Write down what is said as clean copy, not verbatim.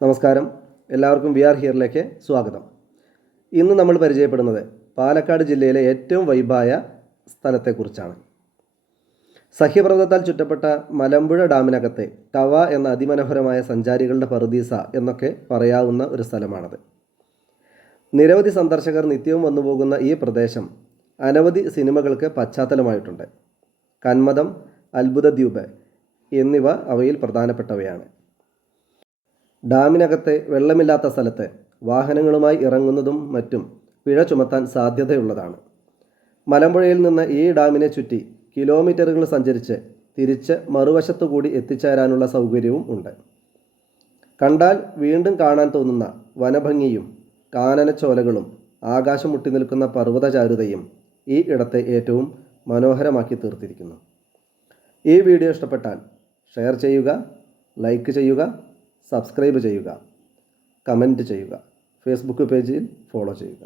നമസ്കാരം, എല്ലാവർക്കും V R ഹിയറിലേക്ക് സ്വാഗതം. ഇന്ന് നമ്മൾ പരിചയപ്പെടുന്നത് പാലക്കാട് ജില്ലയിലെ ഏറ്റവും വൈബായ സ്ഥലത്തെക്കുറിച്ചാണ്. സഹ്യപർവ്വതത്താൽ ചുറ്റപ്പെട്ട മലമ്പുഴ ഡാമിനകത്തെ ടവ എന്ന അതിമനോഹരമായ സഞ്ചാരികളുടെ പറുദീസ എന്നൊക്കെ പറയാവുന്ന ഒരു സ്ഥലമാണത്. നിരവധി സന്ദർശകർ നിത്യവും വന്നുപോകുന്ന ഈ പ്രദേശം അനവധി സിനിമകൾക്ക് പശ്ചാത്തലമായിട്ടുണ്ട്. കന്മദം, അത്ഭുതദ്വീപ് എന്നിവ അവയിൽ പ്രധാനപ്പെട്ടവയാണ്. ഡാമിനകത്തെ വെള്ളമില്ലാത്ത സ്ഥലത്ത് വാഹനങ്ങളുമായി ഇറങ്ങുന്നതും മറ്റും പിഴ ചുമത്താൻ സാധ്യതയുള്ളതാണ്. മലമ്പുഴയിൽ നിന്ന് ഈ ഡാമിനെ ചുറ്റി കിലോമീറ്ററുകൾ സഞ്ചരിച്ച് തിരിച്ച് മറുവശത്തു കൂടി എത്തിച്ചേരാനുള്ള സൗകര്യവും ഉണ്ട്. കണ്ടാൽ വീണ്ടും കാണാൻ തോന്നുന്ന വനഭംഗിയും കാനനച്ചോലകളും ആകാശം മുട്ടി നിൽക്കുന്ന പർവ്വതചാരുതയും ഈ ഇടത്തെ ഏറ്റവും മനോഹരമാക്കി തീർത്തിരിക്കുന്നു. ഈ വീഡിയോ ഇഷ്ടപ്പെട്ടാൽ ഷെയർ ചെയ്യുക, ലൈക്ക് ചെയ്യുക, സബ്സ്ക്രൈബ് ചെയ്യുക, കമൻറ്റ് ചെയ്യുക, ഫേസ്ബുക്ക് പേജിൽ ഫോളോ ചെയ്യുക.